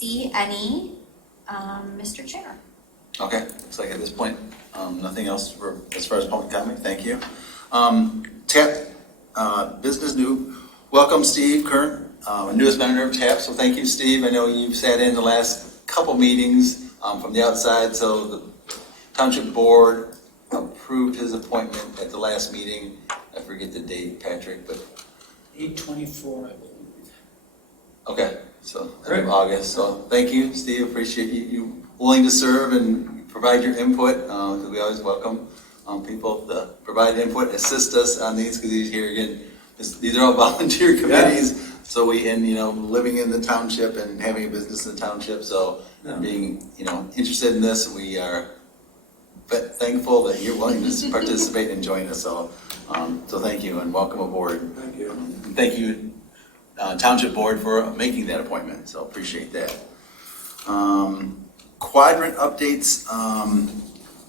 see any, Mr. Chair. Okay, looks like at this point, nothing else as far as public comment. Thank you. TAP, business new. Welcome, Steve Kern, newest member of TAP. So thank you, Steve. I know you've sat in the last couple meetings from the outside. So the Township Board approved his appointment at the last meeting. I forget the date, Patrick, but 8/24, I believe. okay, so end of August. So thank you, Steve. Appreciate you willing to serve and provide your input. Because we always welcome people to provide input, assist us on these. Because here again, these are all volunteer committees. Yeah. So living in the township and having a business in the township. So being interested in this, we are thankful that you're willing to participate and join us. So thank you and welcome aboard. Thank you. And thank you. Township Board for making that appointment, so appreciate that. Quadrant updates.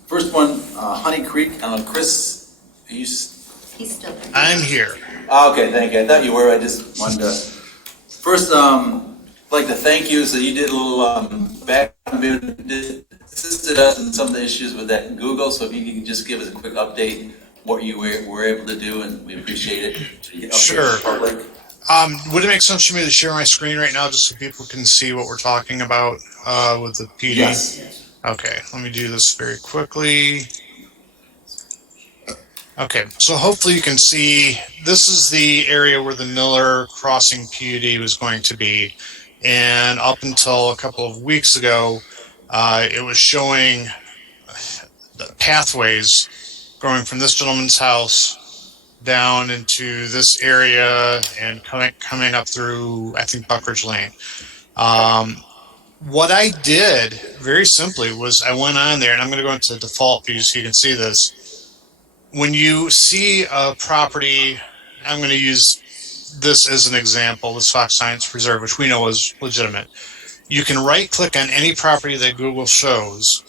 First one, Honey Creek. Chris, are you? He's still there. I'm here. Okay, thank you. I thought you were. I just wanted to. First, like to thank you. So you did a little assisted us in some of the issues with that in Google. So if you can just give us a quick update, what you were able to do, and we appreciate it. So you can Sure. the public. Would it make sense for me to share my screen right now just so people can see what we're talking about with the PD? Yes. Okay, let me do this very quickly. Okay, so hopefully you can see this is the area where the Miller Crossing PUD was going to be. And up until a couple of weeks ago, it was showing the pathways going from this gentleman's house down into this area and coming up through, I think, Buckridge Lane. What I did, very simply, was I went on there, and I'm going to go into default view so you can see this. When you see a property, I'm going to use this as an example, this Fox Science Preserve, which we know is legitimate. You can right-click on any property that Google shows,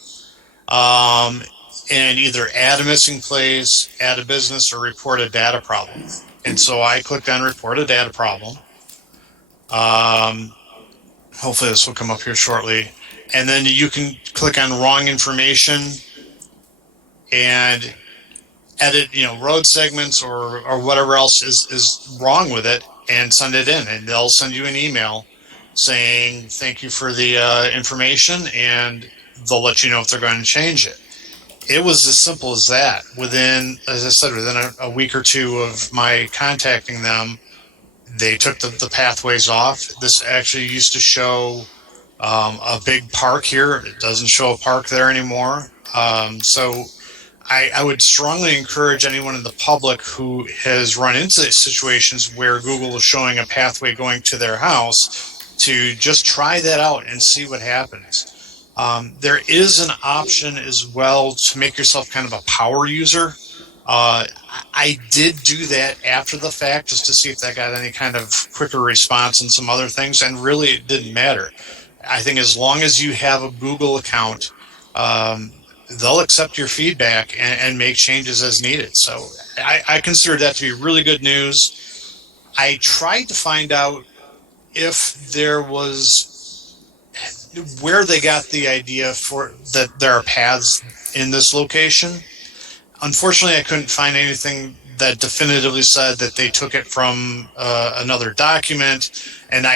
and either add a missing place, add a business, or report a data problem. And so I clicked on report a data problem. Hopefully this will come up here shortly. And then you can click on wrong information and edit, road segments or whatever else is wrong with it and send it in. And they'll send you an email saying, thank you for the information, and they'll let you know if they're going to change it. It was as simple as that. Within, as I said, within a week or two of my contacting them, they took the pathways off. This actually used to show a big park here. It doesn't show a park there anymore. So I would strongly encourage anyone in the public who has run into situations where Google is showing a pathway going to their house to just try that out and see what happens. There is an option as well to make yourself kind of a power user. I did do that after the fact just to see if that got any kind of quicker response and some other things, and really it didn't matter. I think as long as you have a Google account, they'll accept your feedback and make changes as needed. So I consider that to be really good news. I tried to find out if there was where they got the idea for that there are paths in this location. Unfortunately, I couldn't find anything that definitively said that they took it from another document. And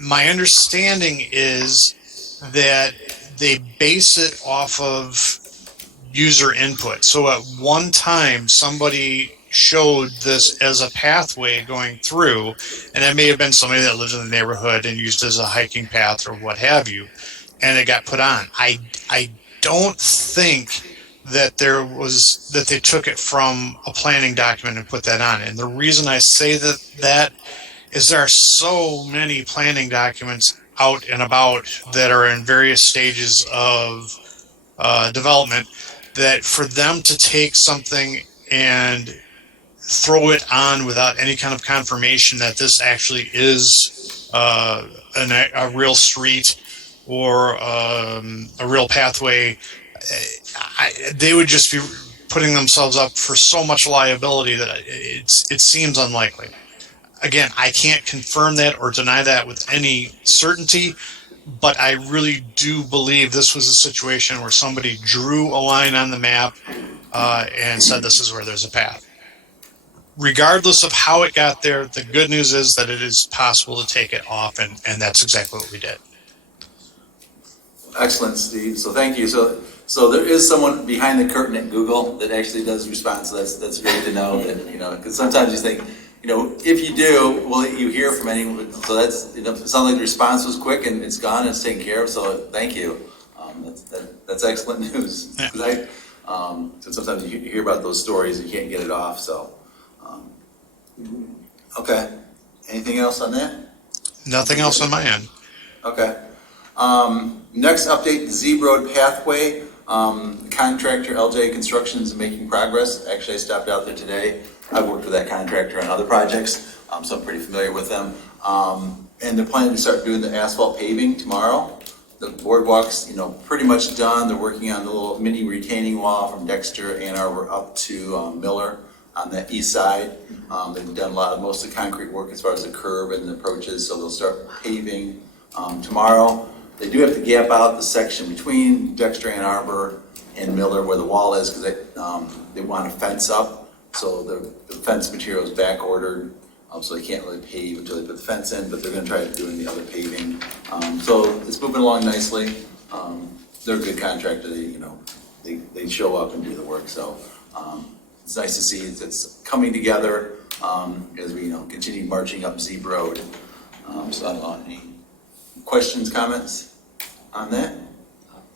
my understanding is that they base it off of user input. So at one time, somebody showed this as a pathway going through, and it may have been somebody that lived in the neighborhood and used it as a hiking path or what have you, and it got put on. I don't think that they took it from a planning document and put that on. And the reason I say that is there are so many planning documents out and about that are in various stages of development, that for them to take something and throw it on without any kind of confirmation that this actually is a real street or a real pathway, they would just be putting themselves up for so much liability that it seems unlikely. Again, I can't confirm that or deny that with any certainty, but I really do believe this was a situation where somebody drew a line on the map and said this is where there's a path. Regardless of how it got there, the good news is that it is possible to take it off, and that's exactly what we did. Excellent, Steve. So thank you. So there is someone behind the curtain at Google that actually does respond. So that's great to know that, because sometimes you think, if you do, will you hear from anyone? So that's, it sounds like the response was quick and it's gone and it's taken care of. So thank you. That's excellent news. Yeah. Because so sometimes you hear about those stories and you can't get it off. So, okay. Anything else on that? Nothing else on my end. Okay. Next update, the Z Road pathway. Contractor LJ Construction is making progress. Actually, I stopped out there today. I've worked with that contractor on other projects, so I'm pretty familiar with them. And they're planning to start doing the asphalt paving tomorrow. The boardwalk's, pretty much done. They're working on the little mini retaining wall from Dexter, Ann Arbor up to Miller on the east side. They've done most of the concrete work as far as the curb and the approaches, so they'll start paving tomorrow. They do have to gap out the section between Dexter, Ann Arbor, and Miller where the wall is, because they want to fence up. So the fence material is back ordered, so they can't really pave until they put the fence in, but they're going to try to do the other paving. So it's moving along nicely. They're a good contractor. They show up and do the work. So it's nice to see it's coming together as we continue marching up Z Road. So I don't know, any questions, comments on that?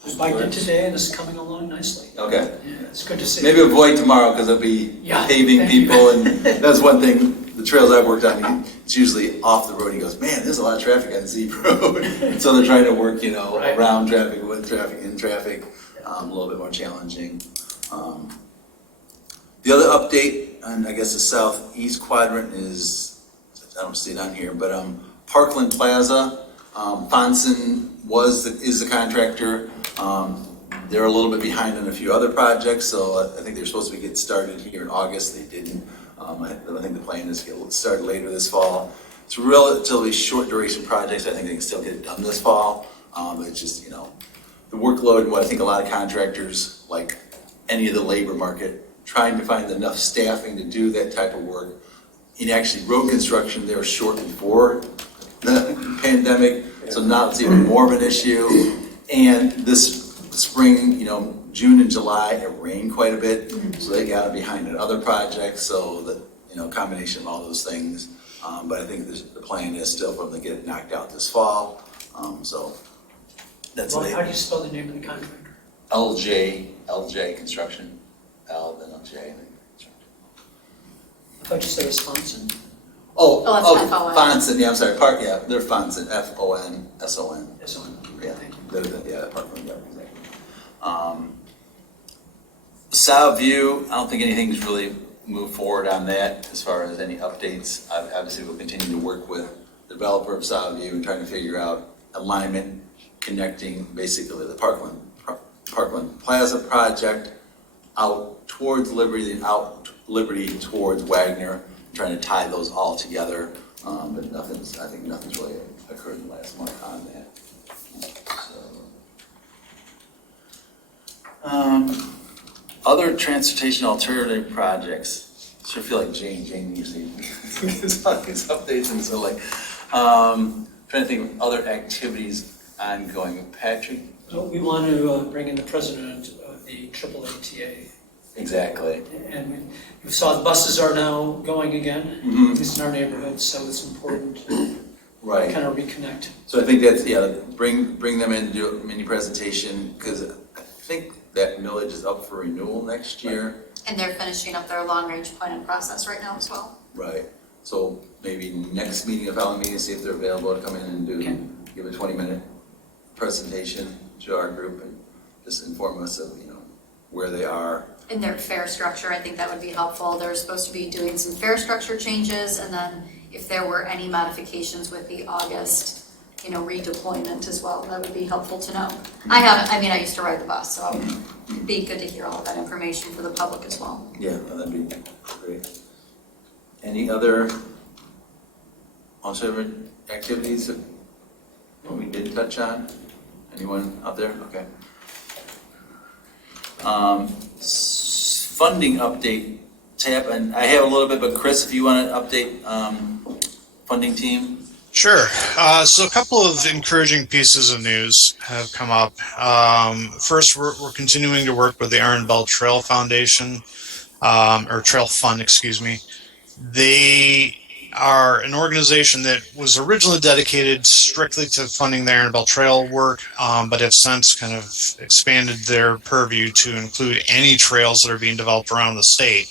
I biked it today and it's coming along nicely. Okay. Yeah, it's good to see. Maybe avoid tomorrow because there'll be paving thank you. people, and that's one thing. The trails I've worked on, it's usually off the road. He goes, man, there's a lot of traffic on Z Road. So they're trying to work, Right. around traffic, with traffic, in traffic, a little bit more challenging. The other update on, I guess, the southeast quadrant is, I don't see it on here, but Parkland Plaza. Fonson is the contractor. They're a little bit behind on a few other projects, so I think they're supposed to be getting started here in August. They didn't. I think the plan is to get started later this fall. It's a relatively short duration projects. I think they can still get it done this fall. It's just, the workload and what I think a lot of contractors, like any of the labor market, trying to find enough staffing to do that type of work. In actually road construction, they were short before the pandemic, so now it's even more of an issue. And this spring, June and July, it rained quite a bit, so they got behind in other projects. So the combination of all those things. But I think the plan is still for them to get it knocked out this fall. So that's Well, how do you spell the name of the contractor? LJ Construction. L then LJ. I thought you said Wisconsin. Oh, that's F-O-N. Fonson, yeah, I'm sorry, they're Fonson, Fonson. Yes, on. Yeah, Thank you. they're Parkland, yeah, exactly. Scio View, I don't think anything's really moved forward on that as far as any updates. Obviously, we'll continue to work with the developer of Scio View and trying to figure out alignment, connecting basically the Parkland Plaza project out towards Liberty and out Liberty towards Wagner, trying to tie those all together. But I think nothing's really occurred in the last month on that. So, other transportation alternative projects. Sure feel like Jane usually gives all these updates, and so trying to think of other activities ongoing. Patrick? So we want to bring in the president of the AAATA. Exactly. And we saw the buses are now going again, at least in our neighborhood, so it's important to Right. kind of reconnect. So I think that's, bring them in, do a mini presentation, because I think that millage is up for renewal next year. And they're finishing up their long-range planning process right now as well. Right. So maybe next meeting, a following meeting, see if they're available to come in and give a 20-minute presentation to our group and just inform us of, where they are. In their fare structure, I think that would be helpful. They're supposed to be doing some fare structure changes, and then if there were any modifications with the August, redeployment as well, that would be helpful to know. I used to ride the bus, so it'd be good to hear all of that information for the public as well. Yeah, that'd be great. Any other alternative activities? What we did touch on? Anyone out there? Okay. Funding update tab, and I have a little bit, but Chris, if you want to update funding team. Sure. So a couple of encouraging pieces of news have come up. First, we're continuing to work with the Iron Belt Trail Foundation, or Trail Fund, excuse me. They are an organization that was originally dedicated strictly to funding the Iron Belt Trail work, but have since kind of expanded their purview to include any trails that are being developed around the state,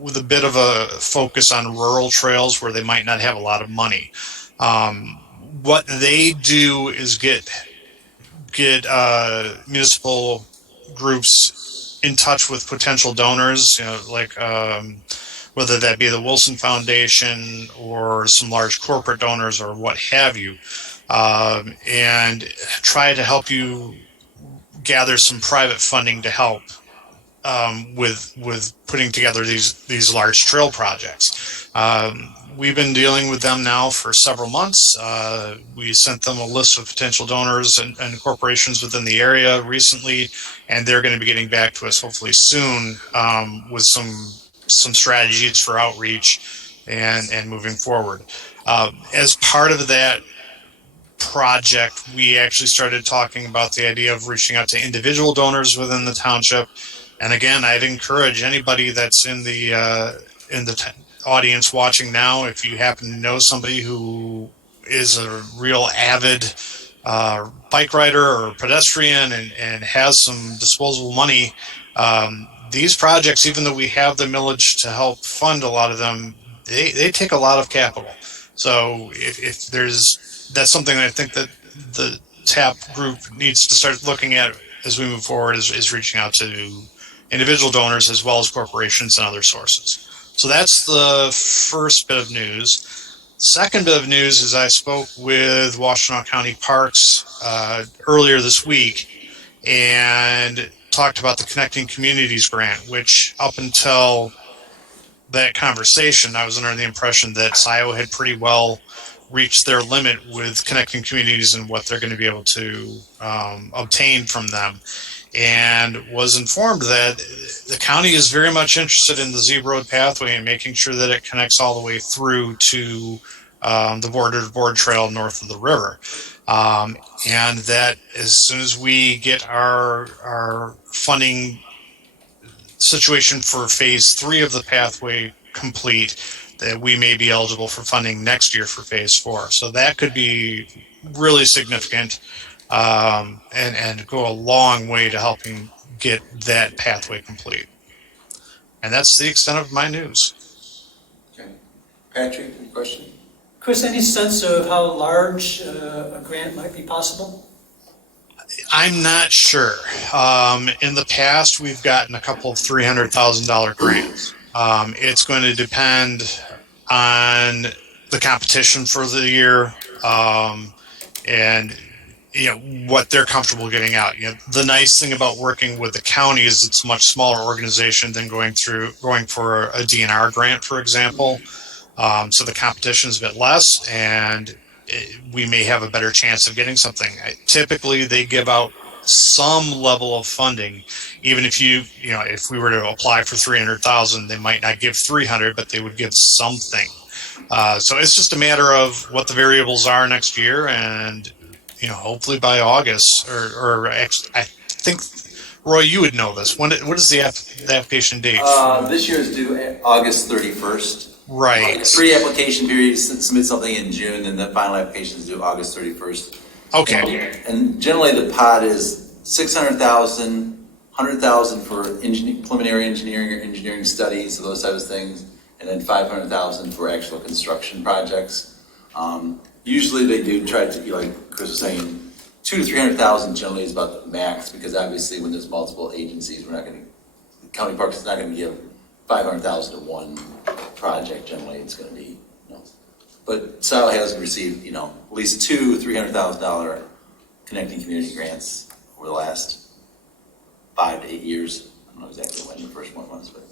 with a bit of a focus on rural trails where they might not have a lot of money. What they do is get municipal groups in touch with potential donors, like whether that be the Wilson Foundation or some large corporate donors or what have you, and try to help you gather some private funding to help with putting together these large trail projects. We've been dealing with them now for several months. We sent them a list of potential donors and corporations within the area recently, and they're going to be getting back to us hopefully soon with some strategies for outreach and moving forward. As part of that project, we actually started talking about the idea of reaching out to individual donors within the township. And again, I'd encourage anybody that's in the audience watching now, if you happen to know somebody who is a real avid bike rider or pedestrian and has some disposable money, these projects, even though we have the millage to help fund a lot of them, they take a lot of capital. So if that's something that I think that the TAP group needs to start looking at as we move forward, is reaching out to individual donors as well as corporations and other sources. So that's the first bit of news. Second bit of news is I spoke with Washtenaw County Parks earlier this week and talked about the Connecting Communities grant, which up until that conversation, I was under the impression that Scio had pretty well reached their limit with Connecting Communities and what they're going to be able to obtain from them, and was informed that the county is very much interested in the Z Road pathway and making sure that it connects all the way through to the border-to-board trail north of the river. And that as soon as we get our funding situation for phase 3 of the pathway complete, that we may be eligible for funding next year for phase 4. So that could be really significant and go a long way to helping get that pathway complete. And that's the extent of my news. Okay. Patrick, any question? Chris, any sense of how large a grant might be possible? I'm not sure. In the past, we've gotten a couple of $300,000 grants. It's going to depend on the competition for the year and what they're comfortable getting out. The nice thing about working with the county is it's a much smaller organization than going for a DNR grant, for example. So the competition is a bit less, and we may have a better chance of getting something. Typically, they give out some level of funding, even if if we were to apply for 300,000, they might not give 300, but they would give something. So it's just a matter of what the variables are next year, and hopefully by August, or actually, I think, Roy, you would know this. What is the application date? This year is due August 31st. Right. Pre-application period, submit something in June, and the final application is due August 31st. Okay. And generally the pot is 600,000, 100,000 for preliminary engineering or engineering studies, so those types of things, and then 500,000 for actual construction projects. Usually they do try to, like Chris was saying, 200,000 to 300,000 generally is about the max, because obviously when there's multiple agencies, County Parks is not going to give 500,000 to one project. Generally, it's going to be, But Scio has received, at least two $300,000 Connecting Community grants over the last 5 to 8 years. I don't know exactly when the first one was, but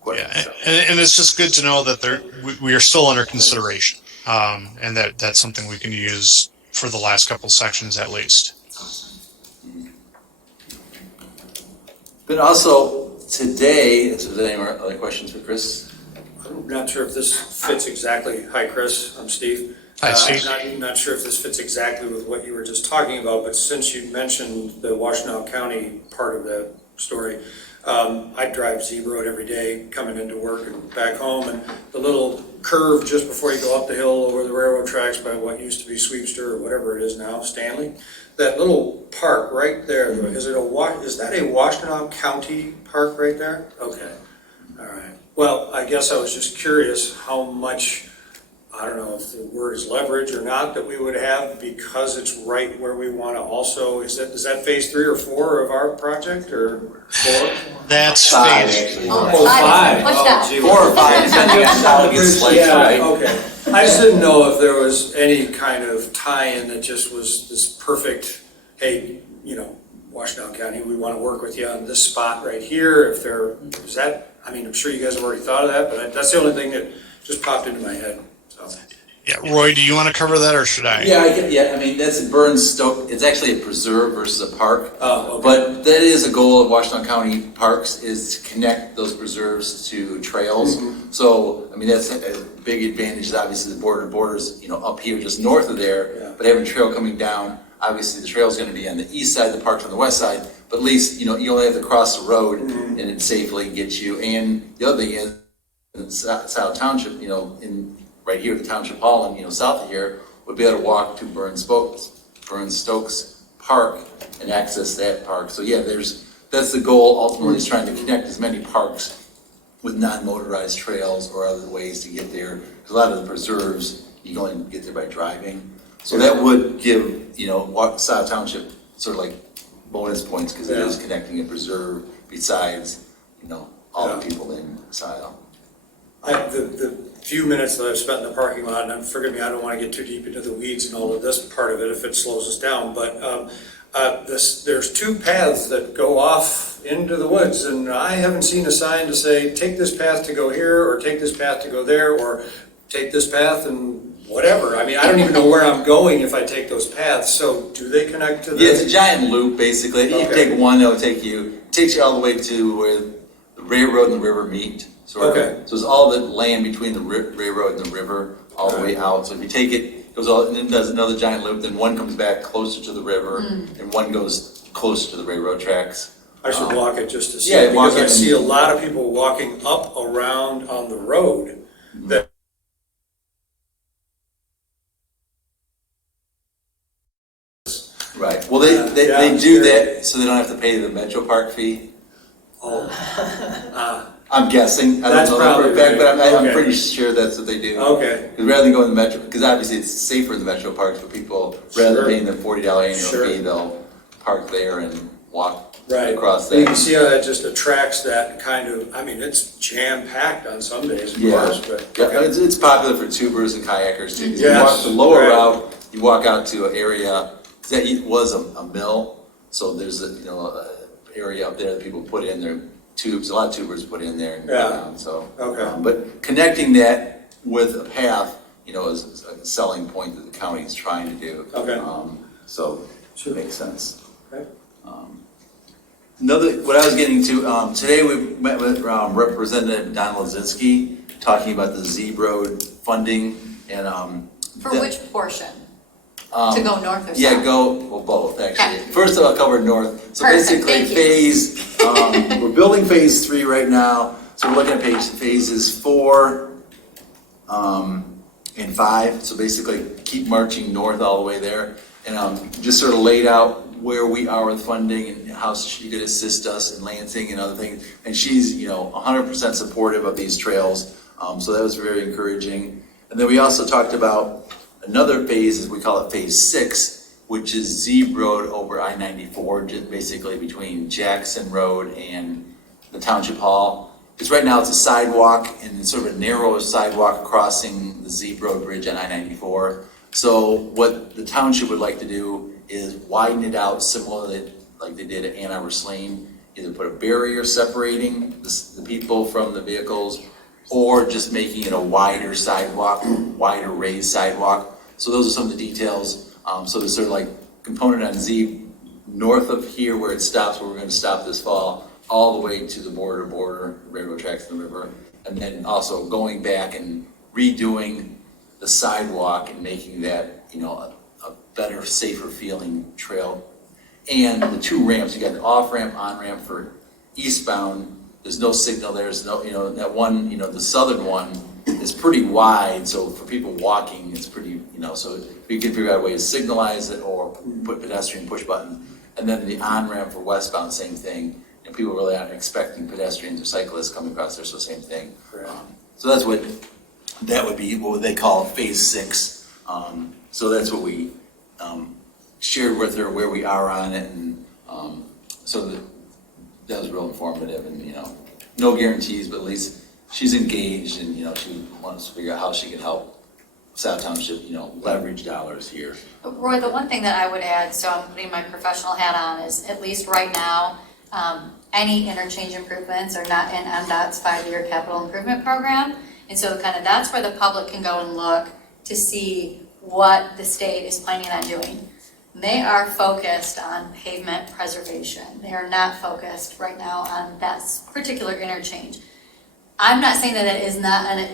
quite. Yeah, and it's just good to know that we are still under consideration. And that's something we can use for the last couple sections at least. But also today, is there any other questions for Chris? I'm not sure if this fits exactly. Hi, Chris. I'm Steve. Hi, Steve. Not sure if this fits exactly with what you were just talking about, but since you mentioned the Washtenaw County part of that story, I drive Z Road every day coming into work and back home, and the little curve just before you go up the hill over the railroad tracks by what used to be Sweepster or whatever it is now, Stanley, that little park right there, is that a Washtenaw County park right there? Okay, all right. Well, I guess I was just curious how much, I don't know if the word is leverage or not, that we would have because it's right where we want to also, is that phase 3 or 4 of our project, or 4? That's 5, phase. actually. Oh, 5. What's that? gee, 4 or 5, depending on how it gets sliced, Yeah, right? okay. I just didn't know if there was any kind of tie-in that just was this perfect, hey, Washtenaw County, we want to work with you on this spot right here. If there, is that, I mean, I'm sure you guys have already thought of that, but that's the only thing that just popped into my head, so. Yeah, Roy, do you want to cover that or should I? Yeah, I mean, that's Burns Stoke, it's actually a preserve versus a park. Oh, okay. But that is a goal of Washtenaw County Parks, is to connect those preserves to trails. Mm-hmm. So, I mean, that's a big advantage, is obviously the borders, up here just north of there, Yeah. but having a trail coming down, obviously the trail's gonna be on the east side, the park's on the west side, but at least, you only have to cross the road Mm-hmm. and it safely gets you. And the other thing is, in South Township, in right here, the Township Hall, and south of here, would be able to walk to Burns Stokes Park and access that park. So yeah, that's the goal ultimately, is trying to connect as many parks with non-motorized trails or other ways to get there. Because a lot of the preserves, you can only get there by driving. So that would give, South Township sort of like bonus points, because it is connecting a preserve besides, all the people in Scio. The few minutes that I've spent in the parking lot, and forgive me, I don't want to get too deep into the weeds and all of this part of it if it slows us down, but there's 2 paths that go off into the woods, and I haven't seen a sign to say, take this path to go here, or take this path to go there, or take this path and whatever. I mean, I don't even know where I'm going if I take those paths, so do they connect to the? Yeah, it's a giant loop, basically. You Okay. take one, it takes you all the way to where the railroad and the river meet. Okay. So it's all the land between the railroad and the river, all the way out. So if you take it goes all, and then does another giant loop, then one comes back closer to the river, and one goes closer to the railroad tracks. I should walk it just to see, Yeah, walk because I it see a lot of people walking up around on the road that Right. Well, they Yeah, do sure. that so they don't have to pay the Metro Park fee. I'm guessing. I That's don't know that for a probably fact, but right. I'm Okay. pretty sure that's what they do. Okay. Because rather than going to the Metro, because obviously it's safer in the Metro Parks for people, rather Sure. than paying the $40 annual Sure. fee, they'll park there and walk Right. across You can that. see how that just attracts that kind of, I mean, it's jam-packed on some days, of Yeah, course, but. yeah, it's popular for tubers and kayakers too. 'Cause you Yes, walk the lower right. route, you walk out to an area that was a mill, so there's a area up there that people put in their tubes. A lot of tubers put in there and go Yeah. down. So, Okay. but connecting that with a path, is a selling point that the county is trying to do. Okay. So Sure. it makes sense. Okay. What I was getting to, today we met with Representative Don Lozinski, talking about the Z Road funding and. For the- which portion? To go north or south? Yeah, both, actually. Okay. First of all, I'll cover north. So Perfect, basically, thank you. we're building phase 3 right now. So we're looking at phases 4 and 5. So basically, keep marching north all the way there. And just sort of laid out where we are with funding and how she could assist us in Lansing and other things. And she's, 100% supportive of these trails. So that was very encouraging. And then we also talked about another phase, as we call it phase 6, which is Z Road over I-94, just basically between Jackson Road and the Township Hall. Because right now it's a sidewalk, and it's sort of a narrow sidewalk crossing the Z Road Bridge on I-94. So what the township would like to do is widen it out similarly like they did at Ann Arbor Slane, either put a barrier separating the people from the vehicles, or just making it a wider sidewalk, wider raised sidewalk. So those are some of the details. So there's sort of like component on Z, north of here where it stops, where we're gonna stop this fall, all the way to the border, railroad tracks in the river. And then also going back and redoing the sidewalk and making that, a better, safer feeling trail. And the two ramps, you got an off ramp, on ramp for eastbound. There's no signal, there's no, that one, the southern one is pretty wide, so for people walking, it's pretty, so we can figure out a way to signalize it or put pedestrian push buttons. And then the on-ramp for westbound, same thing. People really aren't expecting pedestrians or cyclists coming across there, so same thing. So that would be what they call phase 6. So that's what we shared with her, where we are on it, and so that was real informative, and no guarantees, but at least she's engaged, and she wants to figure out how she can help South Township, leverage dollars here. But Roy, the one thing that I would add, so I'm putting my professional hat on, is at least right now, any interchange improvements are not in MDOT's 5-year capital improvement program. And so kind of that's where the public can go and look to see what the state is planning on doing. They are focused on pavement preservation. They are not focused right now on that particular interchange. I'm not saying that it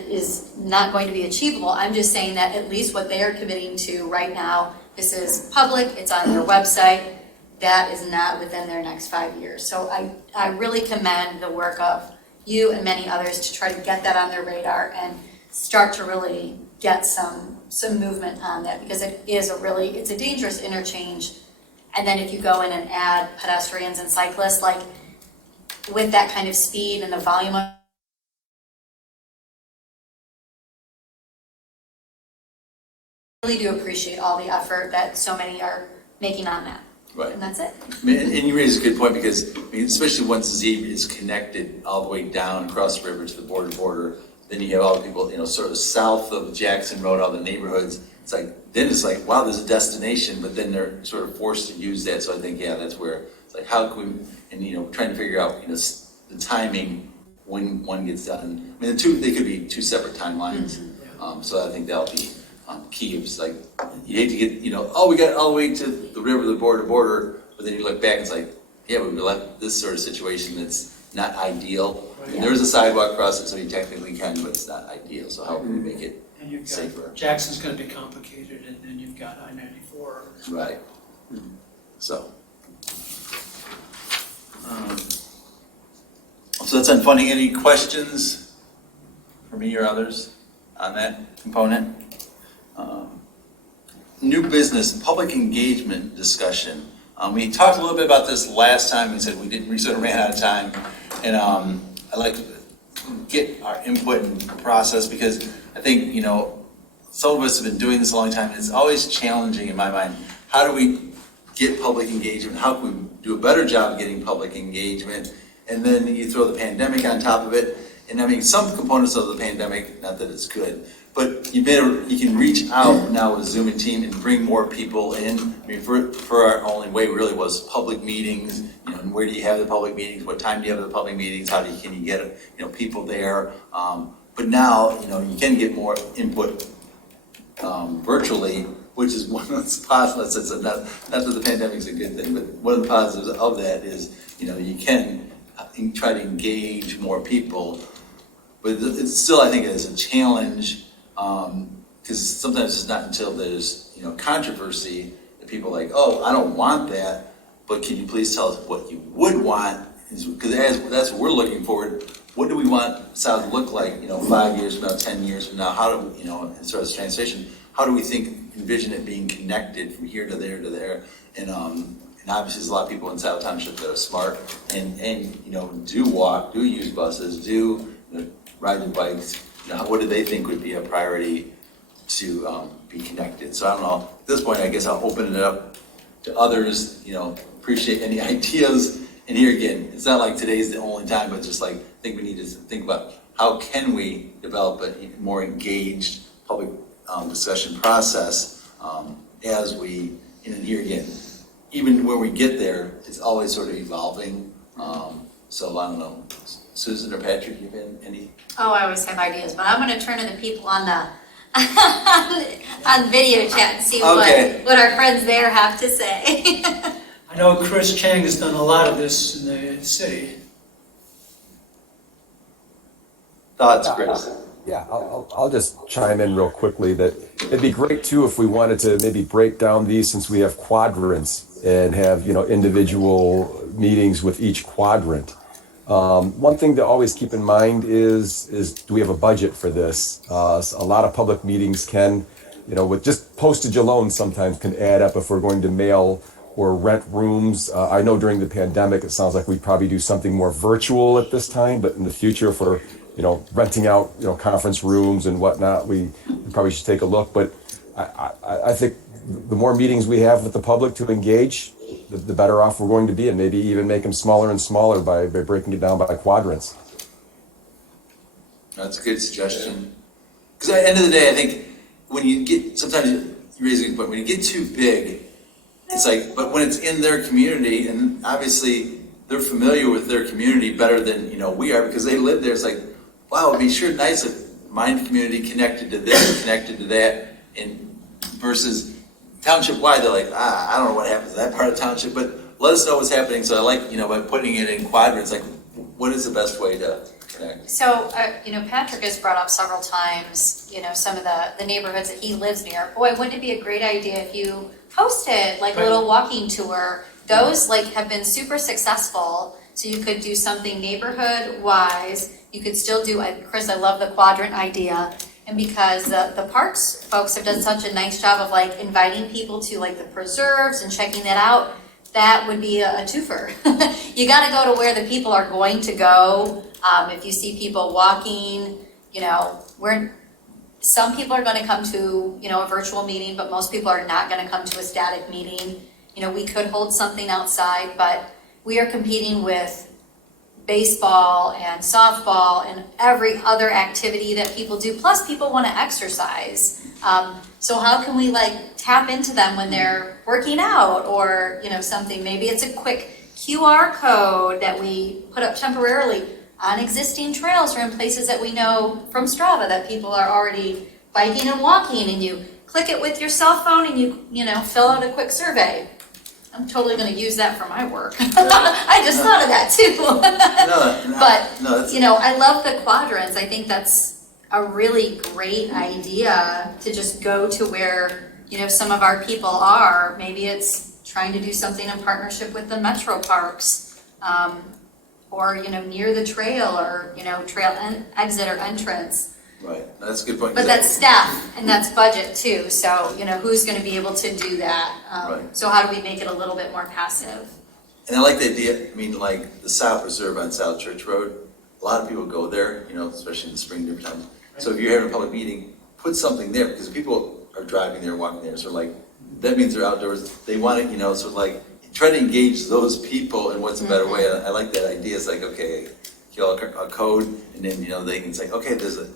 is not going to be achievable. I'm just saying that at least what they are committing to right now, this is public, it's on their website, that is not within their next 5 years. So I really commend the work of you and many others to try to get that on their radar and start to really get some movement on that, because it's a dangerous interchange. And then if you go in and add pedestrians and cyclists, like with that kind of speed and the volume of I really do appreciate all the effort that so many are making on that. Right. And that's it. And you raise a good point, because especially once Z is connected all the way down across the river to the border, then you have all the people, sort of south of Jackson Road, all the neighborhoods. Then it's like, wow, there's a destination, but then they're sort of forced to use that. So I think, that's where it's like, how can we, and trying to figure out, the timing when one gets done. They could be two separate timelines. Mm-hmm. So I think that'll be key. It's like, you hate to get, we got all the way to the river, the border, but then you look back and it's like, we left this sort of situation that's not ideal. Right. And there's a sidewalk across it, so you technically can, but it's not ideal. So how can we make it safer? Jackson's going to be complicated, and then you've got I-94. Right. So. So that's on funding. Any questions for me or others on that component? New business, public engagement discussion. We talked a little bit about this last time. We said we sort of ran out of time, and I'd like to get our input and process, because I think some of us have been doing this a long time, and it's always challenging in my mind. How do we get public engagement? How can we do a better job of getting public engagement? And then you throw the pandemic on top of it, and some components of the pandemic, not that it's good, but you can reach out now with Zoom and Team and bring more people in. For our only way really was public meetings. And where do you have the public meetings? What time do you have the public meetings? Can you get people there? But now you can get more input virtually, which is one of the positives. Not that the pandemic's a good thing, but one of the positives of that is you can try to engage more people. But it's still, I think, it is a challenge, because sometimes it's not until there's controversy that people are like, oh, I don't want that, but can you please tell us what you would want? Because that's what we're looking forward. What do we want South to look like 5 years from now, 10 years from now? How do as far as transportation, how do we envision it being connected from here to there? And obviously there's a lot of people in South Township that are smart and do walk, do use buses, do ride their bikes. What do they think would be a priority to be connected? So I don't know. At this point, I guess I'll open it up to others. Appreciate any ideas. And here again, it's not like today's the only time, but just like I think we need to think about how can we develop a more engaged public discussion process as we. And here again, even when we get there, it's always sort of evolving. So I don't know. Susan or Patrick, you have any? Oh, I always have ideas, but I'm gonna turn to the people on the, on video chat and see Okay. what our friends there have to say. I know Chris Chang has done a lot of this in the city. Thoughts, Chris? Yeah, I'll just chime in real quickly that it'd be great too if we wanted to maybe break down these, since we have quadrants, and have, individual meetings with each quadrant. One thing to always keep in mind is do we have a budget for this? A lot of public meetings can, with just postage alone sometimes can add up if we're going to mail or rent rooms. I know during the pandemic, it sounds like we'd probably do something more virtual at this time, but in the future, if we're, renting out, conference rooms and whatnot, we probably should take a look. But I think the more meetings we have with the public to engage, the better off we're going to be, and maybe even make them smaller and smaller by breaking it down by quadrants. That's a good suggestion. Because at the end of the day, I think when you get, sometimes you raise a good point, when you get too big, it's like, but when it's in their community, and obviously they're familiar with their community better than, we are, because they live there, it's like, wow, it'd be sure nice if my community connected to this, connected to that, and versus township-wide, they're like, I don't know what happens in that part of township, but let us know what's happening. So I like, by putting it in quadrants, like, what is the best way to connect? So, Patrick has brought up several times, some of the neighborhoods that he lives near. Boy, wouldn't it be a great idea if you hosted like a little walking tour? Those have been super successful. So you could do something neighborhood-wise. You could still do, Chris, I love the quadrant idea. And because the parks folks have done such a nice job of inviting people to the preserves and checking that out, that would be a twofer. You gotta go to where the people are going to go. If you see people walking, some people are gonna come to, a virtual meeting, but most people are not gonna come to a static meeting. We could hold something outside, but we are competing with baseball and softball and every other activity that people do. Plus, people want to exercise. So how can we tap into them when they're working out or something? Maybe it's a quick QR code that we put up temporarily on existing trails or in places that we know from Strava that people are already biking and walking, and you click it with your cell phone and you fill out a quick survey. I'm totally going to use that for my work. I just thought of that too. But, I love the quadrants. I think that's a really great idea to just go to where, some of our people are. Maybe it's trying to do something in partnership with the metro parks, or, near the trail or, trail exit or entrance. Right, that's a good point. But that's staff and that's budget too, so, who's gonna be able to do that? Right. So how do we make it a little bit more passive? And I like the idea, the South Reserve on South Church Road, a lot of people go there, especially in the spring, different times. So if you're having a public meeting, put something there, because people are driving there, walking there, so that means they're outdoors, they want it, try to engage those people in what's a better way. I like that idea. It's okay, kill a code, and then, they can say, okay, there's a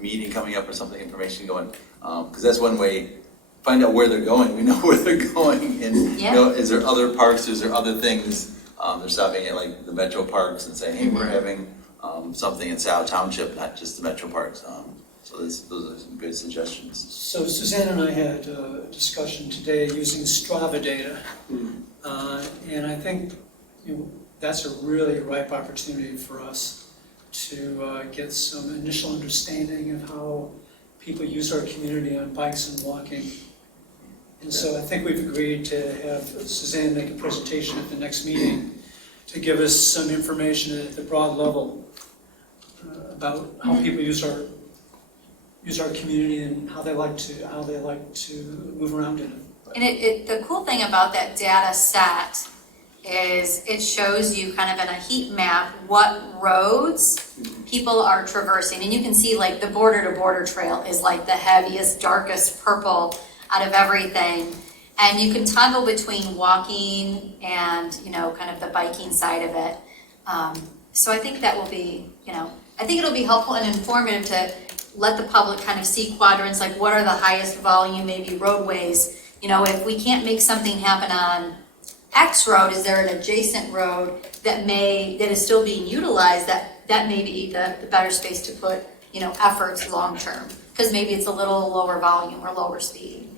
meeting coming up or something, information going, because that's one way, find out where they're going, we know where they're going, and is there other parks, is there other things, they're stopping at the metro parks and saying, hey, we're having something in Scio Township, not just the metro parks, so those are some good suggestions. So Suzanne and I had a discussion today using Strava data, and I think that's a really ripe opportunity for us to get some initial understanding of how people use our community on bikes and walking. And so I think we've agreed to have Suzanne make a presentation at the next meeting to give us some information at the broad level about how people use our community and how they like to move around in it. And the cool thing about that data set is it shows you kind of in a heat map what roads people are traversing. And you can see the border to border trail is the heaviest, darkest purple out of everything. And you can toggle between walking and, kind of the biking side of it. So I think that will be, I think it'll be helpful and informative to let the public kind of see quadrants, what are the highest volume, maybe roadways. If we can't make something happen on X road, is there an adjacent road that is still being utilized that that may be the better space to put, efforts long-term. Because maybe it's a little lower volume or lower speed.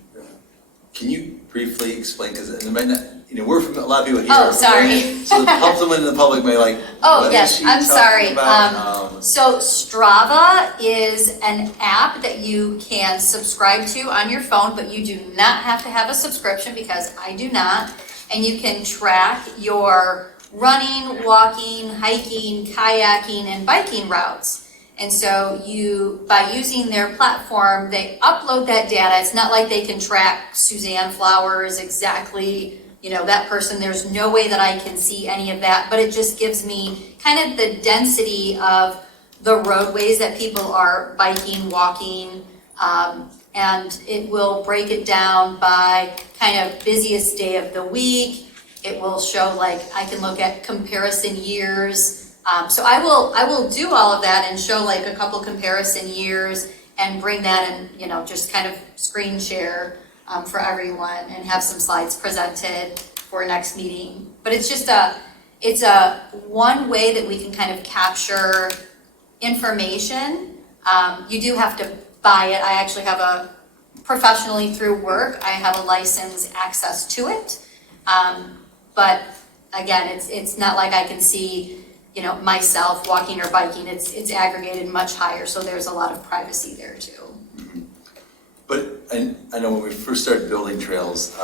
Can you briefly explain, because it might not, we're from, a lot of people here. Oh, sorry. So help someone in the public may like, Oh, what is yes, she I'm talking sorry. about? So Strava is an app that you can subscribe to on your phone, but you do not have to have a subscription because I do not. And you can track your running, walking, hiking, kayaking, and biking routes. And so by using their platform, they upload that data. It's not like they can track Suzanne Flowers exactly, that person. There's no way that I can see any of that, but it just gives me kind of the density of the roadways that people are biking, walking, and it will break it down by kind of busiest day of the week. It will show, like, I can look at comparison years. So I will do all of that and show like a couple comparison years and bring that and, just kind of screen share for everyone and have some slides presented for next meeting. But it's just it's a one way that we can kind of capture information. You do have to buy it. I actually have professionally through work, I have a license access to it. But again, it's not like I can see myself walking or biking. It's aggregated much higher, so there's a lot of privacy there too. Mm-hmm. But I know when we first started building trails,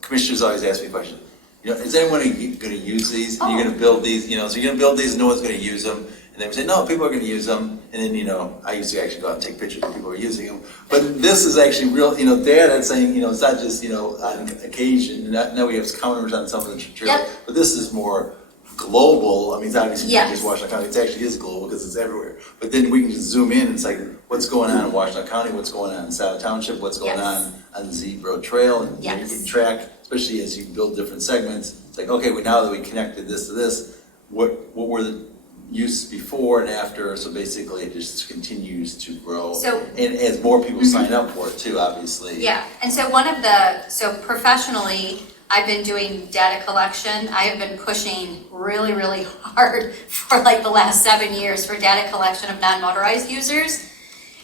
commissioners always ask me questions. Is anyone going to use these? You're going to build these, so you're going to build these and no one's going to use them. And they would say, no, people are going to use them. And then, I used to actually go out and take pictures of people who are using them. But this is actually real, data saying, it's not just, on occasion. Now we have counters on some of the trails. Yep. But this is more global. I mean, it's obviously not Yes. just Washington County. It actually is global because it's everywhere. But then we can just zoom in and it's like, what's going on in Washington County? What's going on in Scio Township? What's going Yes. on the Zebro Trail? And you Yes. can track, especially as you build different segments. It's like, okay, now that we connected this to this, what were the use before and after? So basically it just continues to grow. So- and as more people sign up for it too, obviously. Yeah, and so professionally, I've been doing data collection. I have been pushing really, really hard for like the last 7 years for data collection of non-motorized users.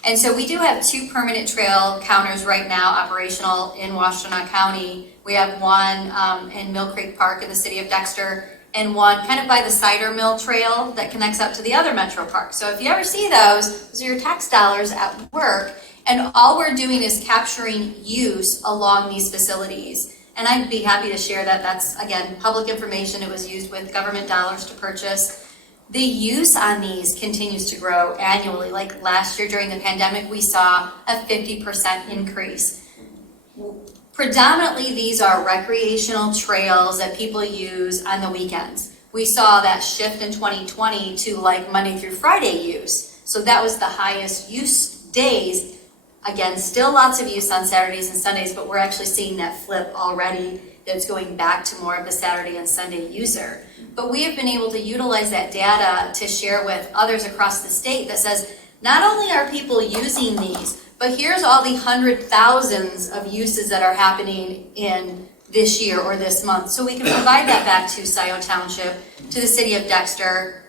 And so we do have 2 permanent trail counters right now operational in Washtenaw County. We have one in Mill Creek Park in the city of Dexter, and one kind of by the Cider Mill Trail that connects up to the other metro park. So if you ever see those are your tax dollars at work, and all we're doing is capturing use along these facilities. And I'd be happy to share that. That's, again, public information. It was used with government dollars to purchase. The use on these continues to grow annually. Like last year during the pandemic, we saw a 50% increase. Predominantly, these are recreational trails that people use on the weekends. We saw that shift in 2020 to like Monday through Friday use. So that was the highest use days. Again, still lots of use on Saturdays and Sundays, but we're actually seeing that flip already. That's going back to more of the Saturday and Sunday user. But we have been able to utilize that data to share with others across the state that says, not only are people using these, but here's all the 100,000s of uses that are happening in this year or this month. So we can provide that back to Scio Township, to the city of Dexter,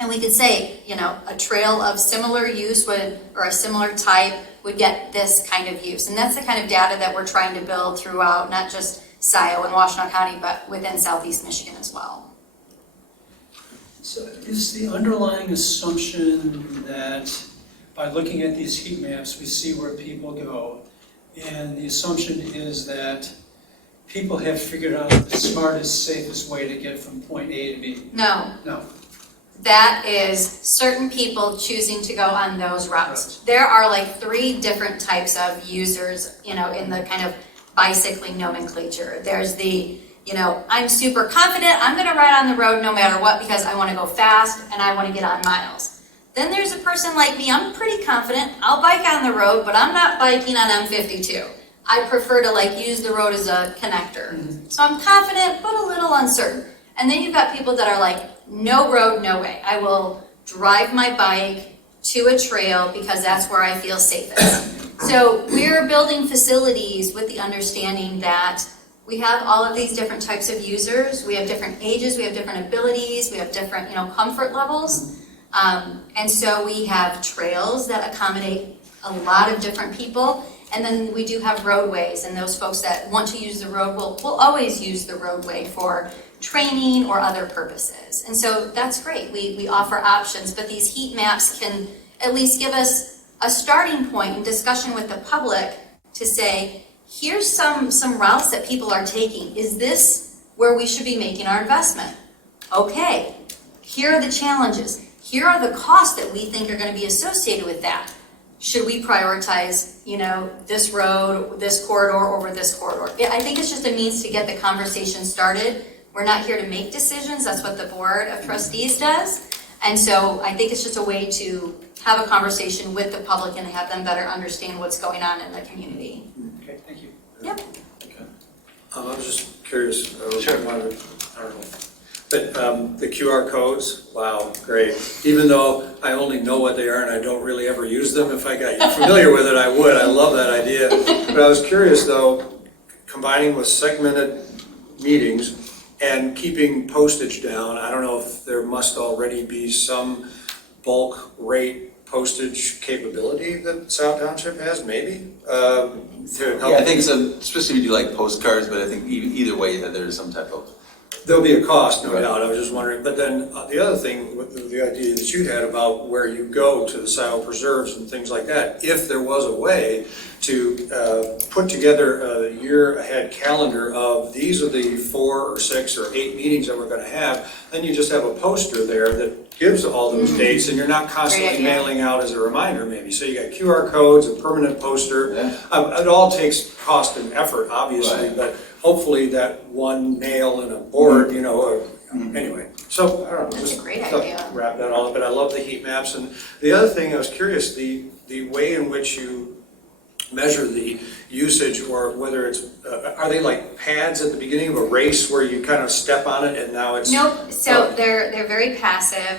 and we could say, a trail of similar use or a similar type would get this kind of use. And that's the kind of data that we're trying to build throughout, not just Scio and Washtenaw County, but within Southeast Michigan as well. So is the underlying assumption that by looking at these heat maps, we see where people go, and the assumption is that people have figured out the smartest, safest way to get from point A to B? No. No. That is certain people choosing to go on those routes. There are like 3 different types of users, in the kind of bicycling nomenclature. There's the, I'm super confident, I'm gonna ride on the road no matter what because I wanna go fast and I wanna get on miles. Then there's a person like me, I'm pretty confident, I'll bike on the road, but I'm not biking on M52. I prefer to use the road as a connector. Mm-hmm. So I'm confident, but a little uncertain. And then you've got people that are like, no road, no way. I will drive my bike to a trail because that's where I feel safest. So we're building facilities with the understanding that we have all of these different types of users. We have different ages, we have different abilities, we have different, comfort levels. And so we have trails that accommodate a lot of different people. And then we do have roadways, and those folks that want to use the road will always use the roadway for training or other purposes. And so that's great. We offer options, but these heat maps can at least give us a starting point in discussion with the public to say, here's some routes that people are taking. Is this where we should be making our investment? Okay, here are the challenges. Here are the costs that we think are going to be associated with that. Should we prioritize, this road, this corridor over this corridor? I think it's just a means to get the conversation started. We're not here to make decisions. That's what the Board of Trustees does. And so I think it's just a way to have a conversation with the public and have them better understand what's going on in the community. Okay, thank you. Yep. Okay. I was just curious, Sure. I don't know. But the QR codes, wow, great. Even though I only know what they are and I don't really ever use them, if I got familiar with it, I would. I love that idea. But I was curious though, combining with segmented meetings and keeping postage down, I don't know if there must already be some bulk rate postage capability that South Township has, maybe? To help. Yeah, I think so, especially if you do like postcards, but I think either way, there's some type of. There'll be a cost, no Right. doubt, I was just wondering, but then the other thing, with the idea that you had about where you go to the Scio preserves and things like that, if there was a way to put together a year ahead calendar of these are the 4 or 6 or 8 meetings that we're gonna have, then you just have a poster there that gives all those dates, and you're not constantly Great idea. mailing out as a reminder maybe, so you got QR codes, a permanent poster. Yeah. It all takes cost and effort, obviously, Right. but hopefully that one nail and a board, anyway. So, I don't know. That's a just great thought- idea. Wrap that all up, but I love the heat maps. And the other thing, I was curious, the way in which you measure the usage, or whether it's, are they like pads at the beginning of a race where you kind of step on it and now it's? Nope, so Oh. they're very passive.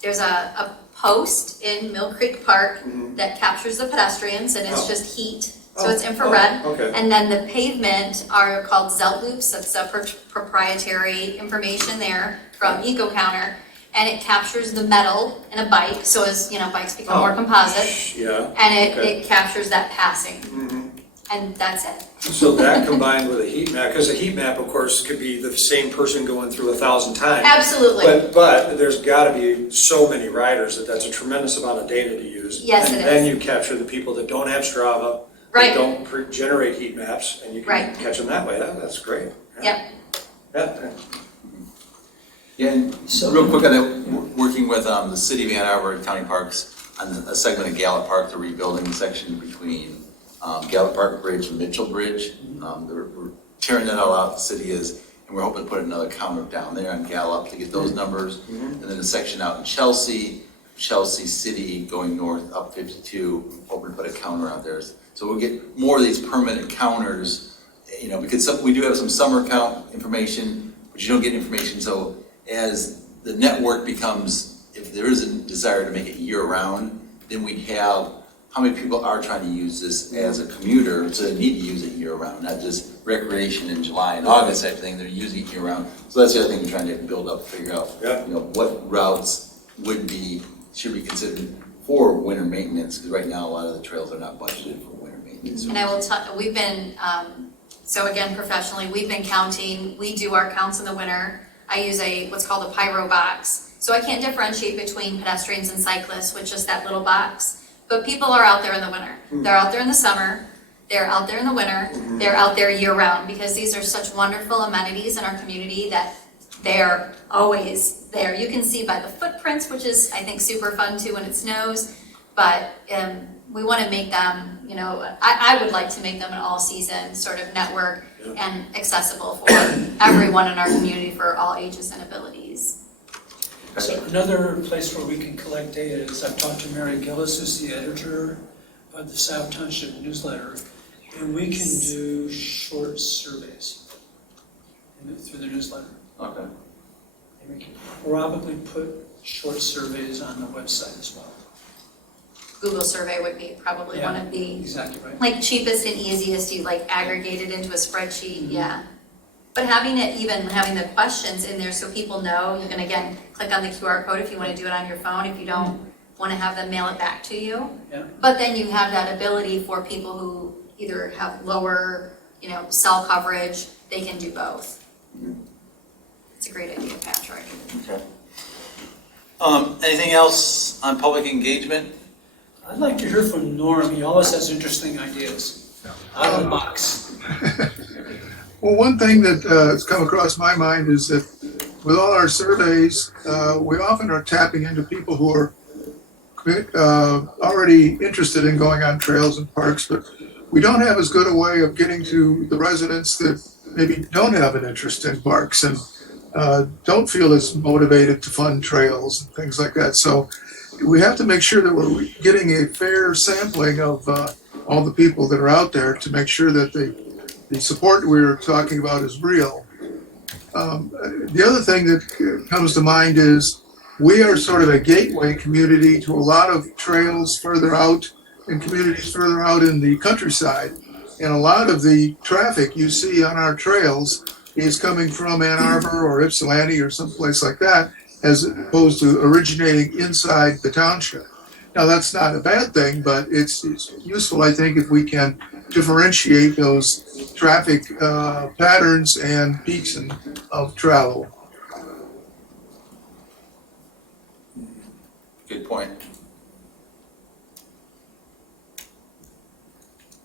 There's a post in Mill Creek Park that captures the pedestrians, and it's Oh. just heat. So Oh, it's infrared. oh, okay. And then the pavement are called Zelt loops. That's a proprietary information there from EcoCounter. And it captures the metal in a bike, so as bikes become more composite. Yeah. And okay. it captures that passing. Mhm. And that's it. So that combined with a heat map, because a heat map, of course, could be the same person going through 1,000 times. Absolutely. But there's got to be so many riders that's a tremendous amount of data to use. Yes, and it then is. you capture the people that don't have Strava, Right. that don't generate heat maps, and you can Right. catch them that way. That's great. Yep. Yeah. Yeah, and So- real quick on that, working with the city of Ann Arbor and County Parks on a segment of Gallup Park, the rebuilding section between Gallup Park Bridge and Mitchell Bridge. We're tearing that all out, the city is, and we're hoping to put another counter down there on Gallup to get those numbers. And then a section out in Chelsea City going north up 52, hoping to put a counter out there. So we'll get more of these permanent counters, because we do have some summer count information, but you don't get information. So as the network becomes, if there is a desire to make it year-round, then we'd have how many people are trying to use this as a commuter, so they need to use it year-round, not just recreation in July and August type thing, they're using it year-round. So that's the other thing we're trying to build up, figure out, Yeah. what routes should be considered for winter maintenance, because right now a lot of the trails are not budgeted for winter maintenance. And I will tell, we've been, so again, professionally, we've been counting, we do our counts in the winter. I use what's called a pyro box. So I can't differentiate between pedestrians and cyclists with just that little box. But people are out there in the winter. They're out there in the summer, they're out there in the winter, they're out there year round, because these are such wonderful amenities in our community that they're always there. You can see by the footprints, which is, I think, super fun too when it snows. But we want to make them, I would like to make them an all-season sort of network and accessible for everyone in our community for all ages and abilities. So another place where we can collect data is, I've talked to Mary Gillis, who's the editor of the South Township newsletter, and we can do short surveys through the newsletter. Okay. And we can probably put short surveys on the website as well. Google survey would be probably one of the Exactly right. like cheapest and easiest. You like aggregate it into a spreadsheet. Yeah. But having the questions in there so people know, you can again, click on the QR code if you want to do it on your phone, if you don't want to have them mail it back to you. Yeah. But then you have that ability for people who either have lower, cell coverage, they can do both. It's a great idea, Patrick. Okay. Anything else on public engagement? I'd like to hear from Norm. He always has interesting ideas. Out of the box. Well, one thing that has come across my mind is that with all our surveys, we often are tapping into people who are already interested in going on trails and parks, but we don't have as good a way of getting to the residents that maybe don't have an interest in parks and don't feel as motivated to fund trails and things like that. So we have to make sure that we're getting a fair sampling of all the people that are out there to make sure that the support we're talking about is real. The other thing that comes to mind is we are sort of a gateway community to a lot of trails further out and communities further out in the countryside. And a lot of the traffic you see on our trails is coming from Ann Arbor or Ypsilanti or someplace like that, as opposed to originating inside the township. Now, that's not a bad thing, but it's useful, I think, if we can differentiate those traffic patterns and peaks of travel. Good point.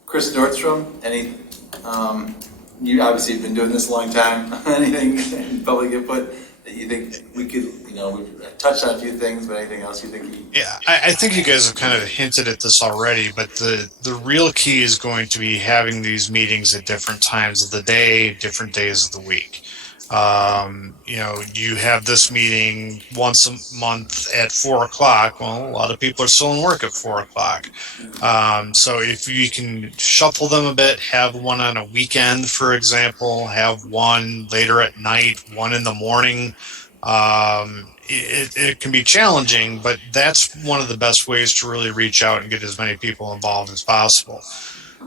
Chris Nordstrom, you obviously have been doing this a long time. Anything in public input that you think we could, we've touched on a few things, but anything else you think? Yeah, I think you guys have kind of hinted at this already, but the real key is going to be having these meetings at different times of the day, different days of the week. You have this meeting once a month at 4:00. Well, a lot of people are still in work at 4:00. So if you can shuffle them a bit, have one on a weekend, for example, have one later at night, one in the morning. It can be challenging, but that's one of the best ways to really reach out and get as many people involved as possible.